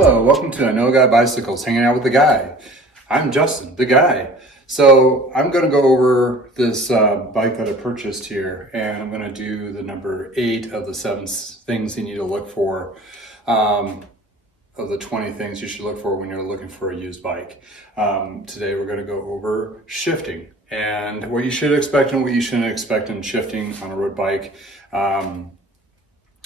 Hello, welcome to I Know a Guy Bicycles, hanging out with the guy. I'm Justin, the guy. So I'm going to go over this bike that I purchased here, and I'm going to do the number 8 of the 7 things you need to look for, of the 20 things you should look for when you're looking for a used bike. Today we're going to go over shifting and what you should expect and what you shouldn't expect in shifting on a road bike when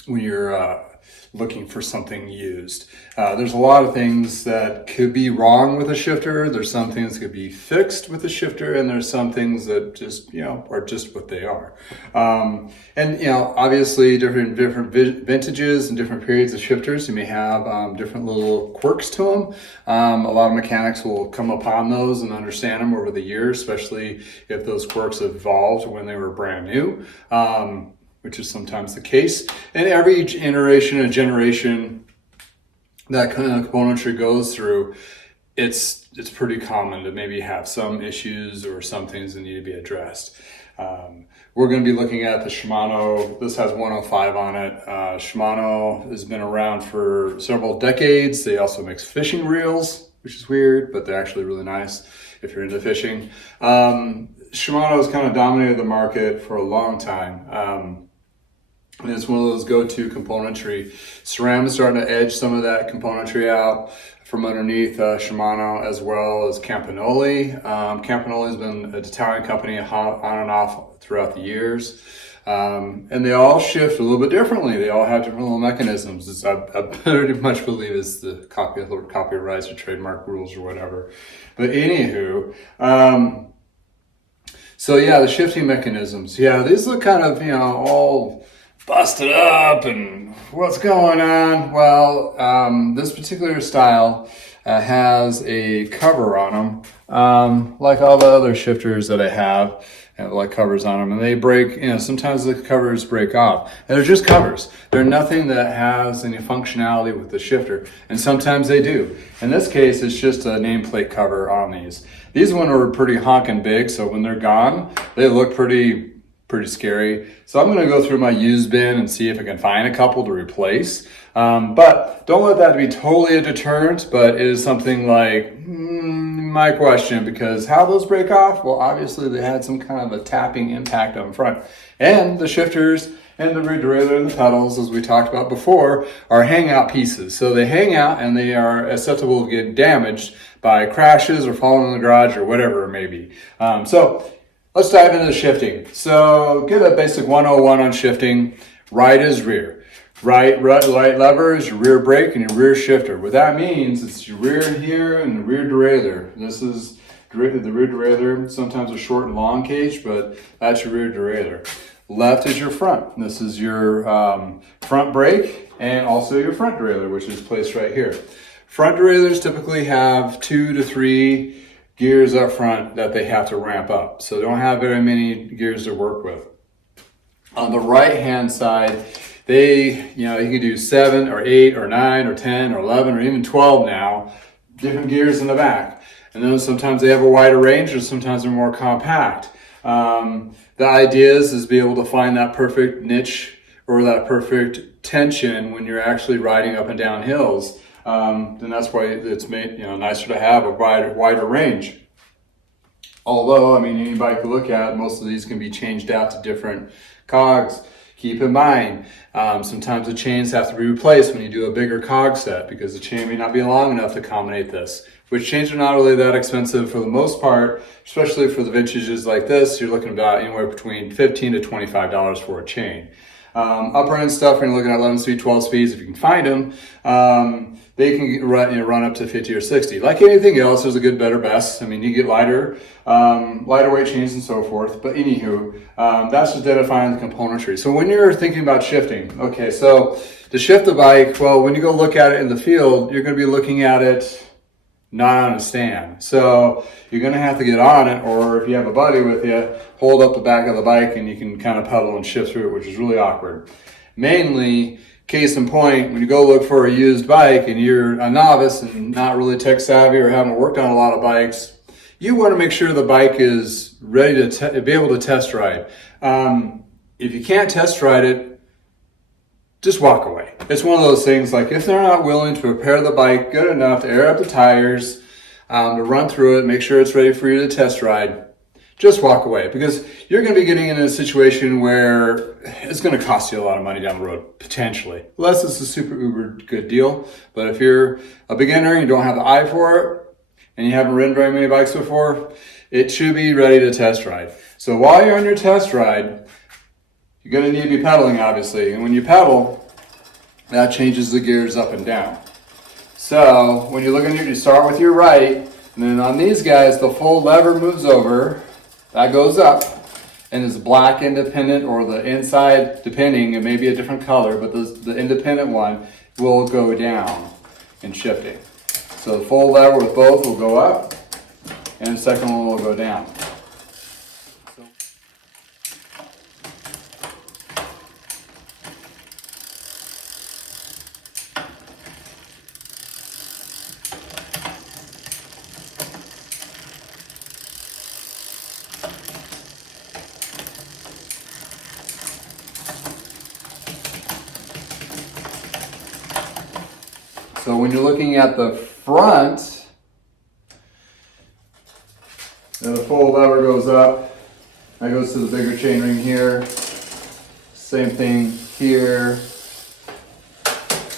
you're looking for something used. There's a lot of things that could be wrong with a shifter. There's some things that could be fixed with a shifter, and there's some things that just, are just what they are. And obviously different vintages and different periods of shifters, you may have different little quirks to them. A lot of mechanics will come upon those and understand them over the years, especially if those quirks evolved when they were brand new. Which is sometimes the case. And every iteration and generation that kind of componentry goes through, it's pretty common to maybe have some issues or some things that need to be addressed. We're going to be looking at the Shimano. This has 105 on it. Shimano has been around for several decades. They also make fishing reels, which is weird, but they're actually really nice if you're into fishing. Shimano has kind of dominated the market for a long time. And it's one of those go-to componentry. SRAM is starting to edge some of that componentry out from underneath Shimano, as well as Campanoli. Campanoli has been an Italian company on and off throughout the years. And they all shift a little bit differently. They all have different little mechanisms. I pretty much believe it's the copyrights or trademark rules or whatever. But anywho, so yeah, the shifting mechanisms. Yeah, these look kind of, all busted up and what's going on. Well, this particular style has a cover on them, like all the other shifters that I have like covers on them, and they break. Sometimes the covers break off, and they're just covers. They're nothing that has any functionality with the shifter, and sometimes they do. In this case, it's just a nameplate cover on these. These ones are pretty honking big, so when they're gone, they look pretty scary. So I'm going to go through my used bin and see if I can find a couple to replace. But don't let that be totally a deterrent, but it is something like my question, because how those break off? Well, obviously they had some kind of a tapping impact on front. And the shifters and the rear derailleur and the pedals, as we talked about before, are hangout pieces. So they hang out and they are susceptible to get damaged by crashes or falling in the garage or whatever it may be. So let's dive into the shifting. So get a basic 101 on shifting. Right is rear. Right lever is your rear brake and your rear shifter. What that means, it's your rear here and the rear derailleur. This is the rear derailleur. Sometimes a short and long cage, but that's your rear derailleur. Left is your front. This is your front brake and also your front derailleur, which is placed right here. Front derailleurs typically have 2 to 3 gears up front that they have to ramp up. So they don't have very many gears to work with. On the right hand side, you can do 7 or 8 or 9 or 10 or 11 or even 12 now, different gears in the back. And then sometimes they have a wider range, or sometimes they're more compact. The idea is be able to find that perfect niche or that perfect tension when you're actually riding up and down hills. And that's why it's made nicer to have a wider range. Although, any bike you look at, most of these can be changed out to different cogs. Keep in mind, sometimes the chains have to be replaced when you do a bigger cog set, because the chain may not be long enough to accommodate this. Which chains are not really that expensive for the most part, especially for the vintages like this. You're looking about anywhere between $15 to $25 for a chain. Upper end stuff, when you're looking at 11 speed, 12 speeds, if you can find them, they can run up to 50 or 60. Like anything else, there's a good, better, best. You get lighter weight chains and so forth. But anywho, that's just identifying the componentry. So when you're thinking about shifting, okay, so to shift the bike, well, when you go look at it in the field, you're going to be looking at it not on a stand. So you're going to have to get on it, or if you have a buddy with you, hold up the back of the bike and you can kind of pedal and shift through it, which is really awkward. Mainly, case in point, when you go look for a used bike and you're a novice and not really tech savvy or haven't worked on a lot of bikes, you want to make sure the bike is ready to be able to test ride. If you can't test ride it, just walk away. It's one of those things, like if they're not willing to prepare the bike good enough to air up the tires, to run through it, make sure it's ready for you to test ride, just walk away, because you're going to be getting into a situation where it's going to cost you a lot of money down the road, potentially. Unless it's a super uber good deal. But if you're a beginner and you don't have the eye for it, and you haven't ridden very many bikes before, it should be ready to test ride. So while you're on your test ride, you're going to need to be pedaling, obviously. And when you pedal, that changes the gears up and down. So when you're looking at, you start with your right, and then on these guys, the full lever moves over. That goes up, and this black independent, or the inside, depending, it may be a different color, but the independent one will go down in shifting. So the full lever with both will go up, and the second one will go down. So when you're looking at the front, then the full lever goes up. That goes to the bigger chainring here. Same thing here.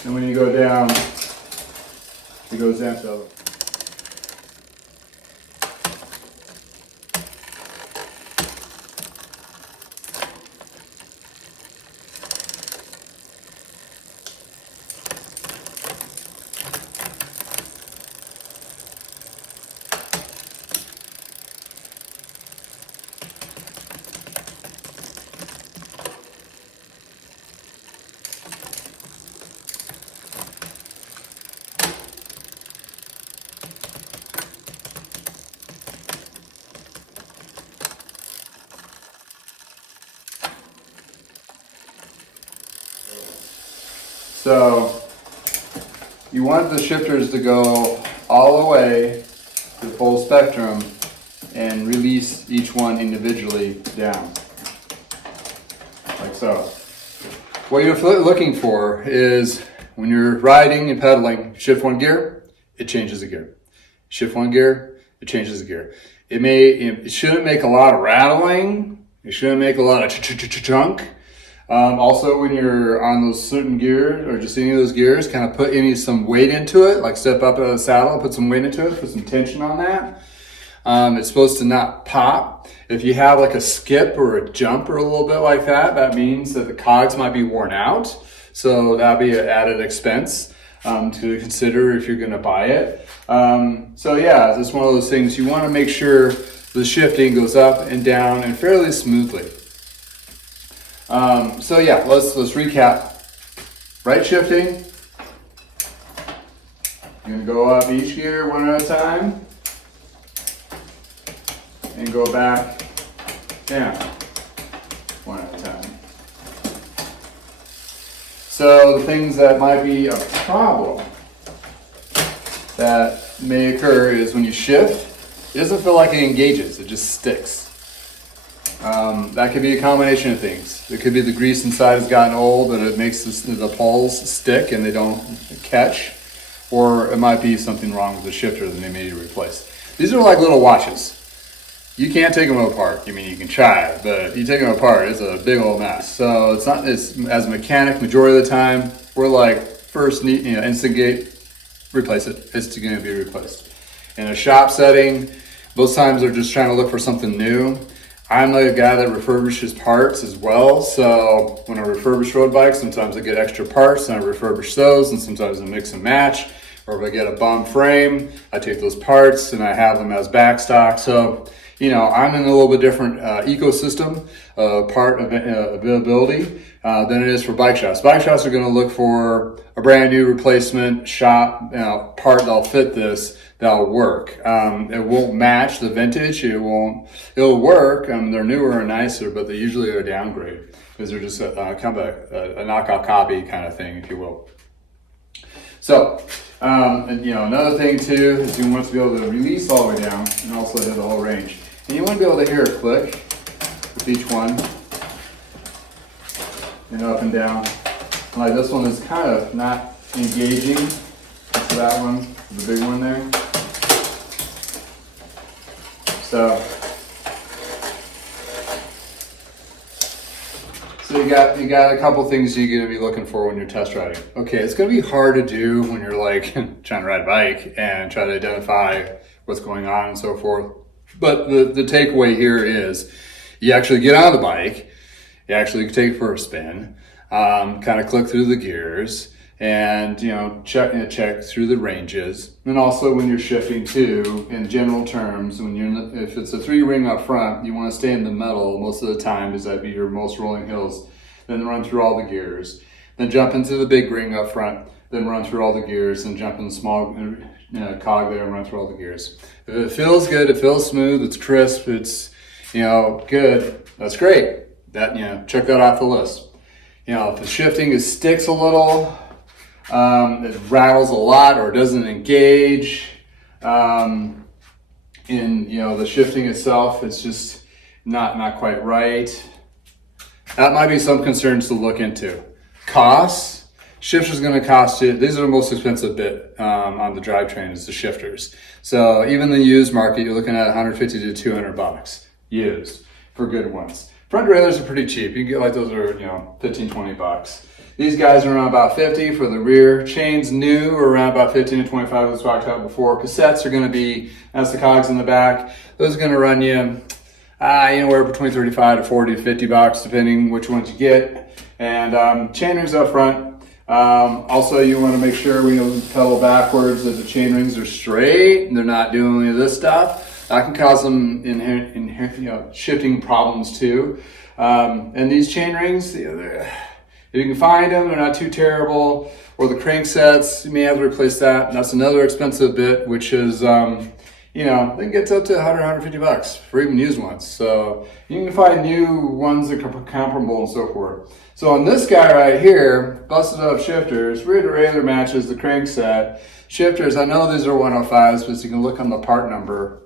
And when you go down, it goes down to the other. So you want the shifters to go all the way to the full spectrum and release each one individually down, like so. What you're looking for is when you're riding and pedaling, shift one gear, it changes the gear. Shift one gear, it changes the gear. It shouldn't make a lot of rattling. It shouldn't make a lot of chunk. Also, when you're on those certain gears, or just any of those gears, kind of put some weight into it, like step up out of the saddle, put some weight into it, put some tension on that. It's supposed to not pop. If you have like a skip or a jump or a little bit like that, that means that the cogs might be worn out. So that'd be an added expense to consider if you're going to buy it. So yeah, it's one of those things. You want to make sure the shifting goes up and down and fairly smoothly. So yeah, let's recap. Right shifting, you're going to go up each gear one at a time and go back down one at a time. So the things that might be a problem that may occur is when you shift, it doesn't feel like it engages, it just sticks. That could be a combination of things. It could be the grease inside has gotten old and it makes the poles stick and they don't catch. Or it might be something wrong with the shifter that they may need to replace. These are like little watches. You can't take them apart. I mean, you can try, but you take them apart, it's a big old mess. So it's as a mechanic, majority of the time, we're like, first instigate, replace it. It's going to be replaced. In a shop setting, most times they're just trying to look for something new. I'm the guy that refurbishes parts as well. So when I refurbish road bikes, sometimes I get extra parts and I refurbish those, and sometimes I mix and match. Or if I get a bum frame, I take those parts and I have them as back stock. So, I'm in a little bit different ecosystem, part of availability than it is for bike shops. Bike shops are going to look for a brand new replacement shop part that'll fit this, that'll work. It won't match the vintage. It'll work. They're newer and nicer, but they usually are a downgrade because they're just kind of a knockout copy kind of thing, if you will. So, another thing too is you want to be able to release all the way down and also hit the whole range. And you want to be able to hear a click with each one, and up and down. Like this one is kind of not engaging. That's that one, the big one there. So you got a couple things you're going to be looking for when you're test riding. Okay, it's going to be hard to do when you're like trying to ride a bike and try to identify what's going on and so forth. But the takeaway here is you actually get on the bike, you actually take it for a spin, kind of click through the gears, and check through the ranges. And also when you're shifting too, in general terms, if it's a 3-ring up front, you want to stay in the middle most of the time, because that'd be your most rolling hills. Then run through all the gears. Then jump into the big ring up front, then run through all the gears, and jump in the small cog there and run through all the gears. If it feels good, it feels smooth, it's crisp, it's good, that's great. Check that off the list. If the shifting sticks a little, it rattles a lot or doesn't engage in the shifting itself, it's just not quite right. That might be some concerns to look into. Costs. Shifter's going to cost you, these are the most expensive bit on the drivetrain is the shifters. So even the used market, you're looking at 150 to 200 bucks used for good ones. Front derailleurs are pretty cheap. You can get like those are 15, 20 bucks. These guys are around about 50 for the rear. Chains new are around about 15 to 25 as we talked about before. Cassettes are going to be, that's the cogs in the back. Those are going to run you anywhere between 35 to 40 to 50 bucks depending which ones you get. And chain rings up front. Also, you want to make sure when you pedal backwards that the chain rings are straight and they're not doing any of this stuff. That can cause some inherent shifting problems too. And these chain rings, if you can find them, they're not too terrible. Or the cranksets, you may have to replace that. And that's another expensive bit, which is, they can get up to 100, 150 bucks for even used ones. So you can find new ones that are comparable and so forth. So on this guy right here, busted up shifters, rear derailleur matches the crankset. Shifters, I know these are 105s, but you can look on the part number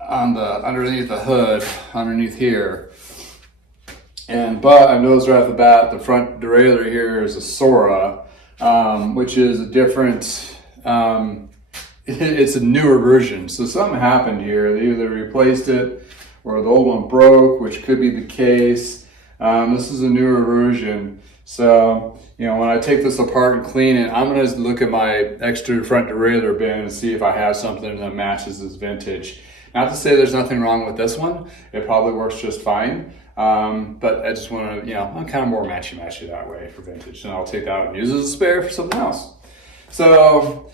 on underneath the hood, underneath here. But I noticed right off the bat, the front derailleur here is a Sora, which is a different, it's a newer version. So something happened here. They either replaced it or the old one broke, which could be the case. This is a newer version. So, when I take this apart and clean it, I'm going to look at my extra front derailleur bin and see if I have something that matches this vintage. Not to say there's nothing wrong with this one. It probably works just fine. But I just want to, I'm kind of more matchy that way for vintage. And I'll take that out and use it as a spare for something else. So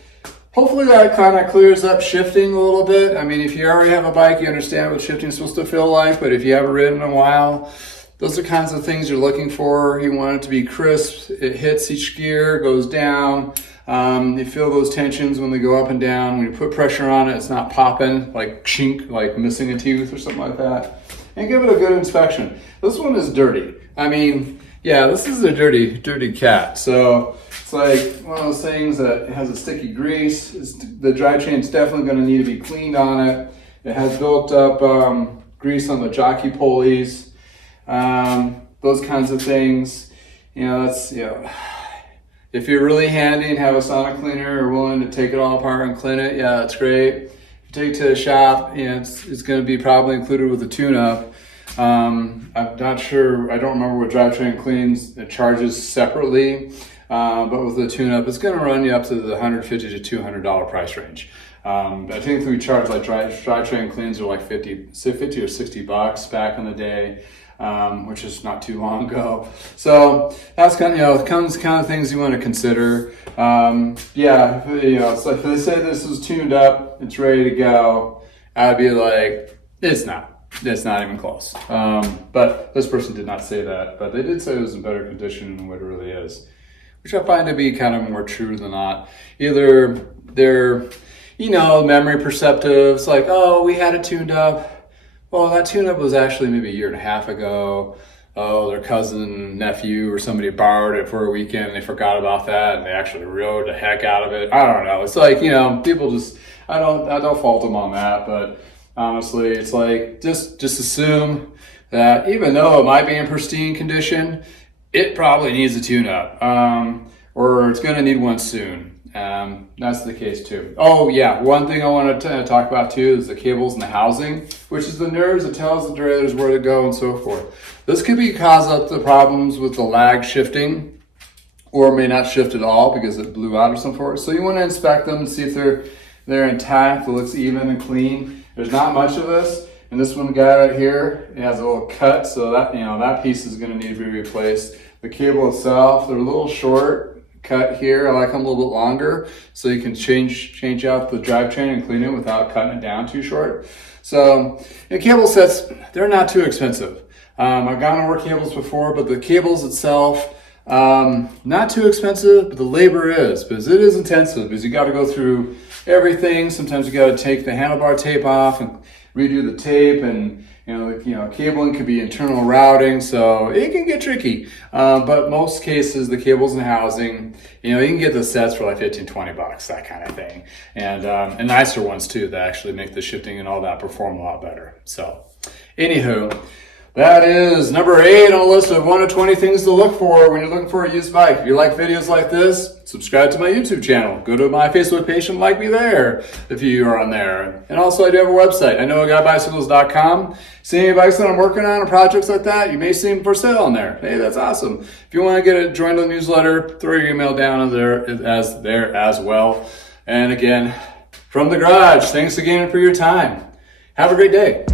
hopefully that kind of clears up shifting a little bit. I mean, if you already have a bike, you understand what shifting is supposed to feel like. But if you haven't ridden in a while, those are kinds of things you're looking for. You want it to be crisp. It hits each gear, goes down. You feel those tensions when they go up and down. When you put pressure on it, it's not popping, like chink, like missing a tooth or something like that. And give it a good inspection. This one is dirty. I mean, this is a dirty cat. So it's like one of those things that has a sticky grease. The drivetrain's definitely going to need to be cleaned on it. It has built up grease on the jockey pulleys. Those kinds of things, if you're really handy and have a sonic cleaner or willing to take it all apart and clean it, that's great. If you take it to the shop, it's going to be probably included with the tune-up. I'm not sure, I don't remember what drivetrain cleans it charges separately, but with the tune-up, it's going to run you up to the $150 to $200 price range. I think we charge like drivetrain cleans are like 50 or 60 bucks back in the day. Which is not too long ago. So that's kind of things you want to consider. It's like if they say this is tuned up, it's ready to go, I'd be like, it's not even close. But this person did not say that, but they did say it was in better condition than what it really is, which I find to be kind of more true than not. Either they're, memory perceptives, like, oh, we had it tuned up. Well, that tune-up was actually maybe a year and a half ago. Oh, their cousin, nephew, or somebody borrowed it for a weekend and they forgot about that and they actually rode the heck out of it. I don't know. It's like, people just, I don't fault them on that, but honestly, it's like, just assume that even though it might be in pristine condition, it probably needs a tune-up, or it's going to need one soon. That's the case too. Oh yeah, one thing I want to talk about too is the cables and the housing, which is the nerves that tells the derailleurs where to go and so forth. This could be cause up the problems with the lag shifting, or may not shift at all because it blew out or so forth. So you want to inspect them and see if they're intact. It looks even and clean. There's not much of this. And this one guy right here, it has a little cut, so that that piece is going to need to be replaced. The cable itself, they're a little short cut here. I like them a little bit longer, so you can change out the drivetrain and clean it without cutting it down too short. So cable sets, they're not too expensive. I've gone over cables before, but the cables itself, not too expensive, but the labor is, because it is intensive, because you got to go through everything. Sometimes you got to take the handlebar tape off and redo the tape, and cabling could be internal routing, so it can get tricky. But most cases, the cables and housing, you can get the sets for like 15, 20 bucks, that kind of thing, and nicer ones too that actually make the shifting and all that perform a lot better. So, anywho. That is number 8 on the list of 1 of 20 things to look for when you're looking for a used bike. If you like videos like this, subscribe to my YouTube channel. Go to my Facebook page and like me there if you are on there. And also I do have a website, iknowaguybicycles.com. See any bikes that I'm working on or projects like that, you may see them for sale on there. Hey, that's awesome. If you want to get joined on the newsletter, throw your email down on there as well. And again, from the garage, thanks again for your time. Have a great day.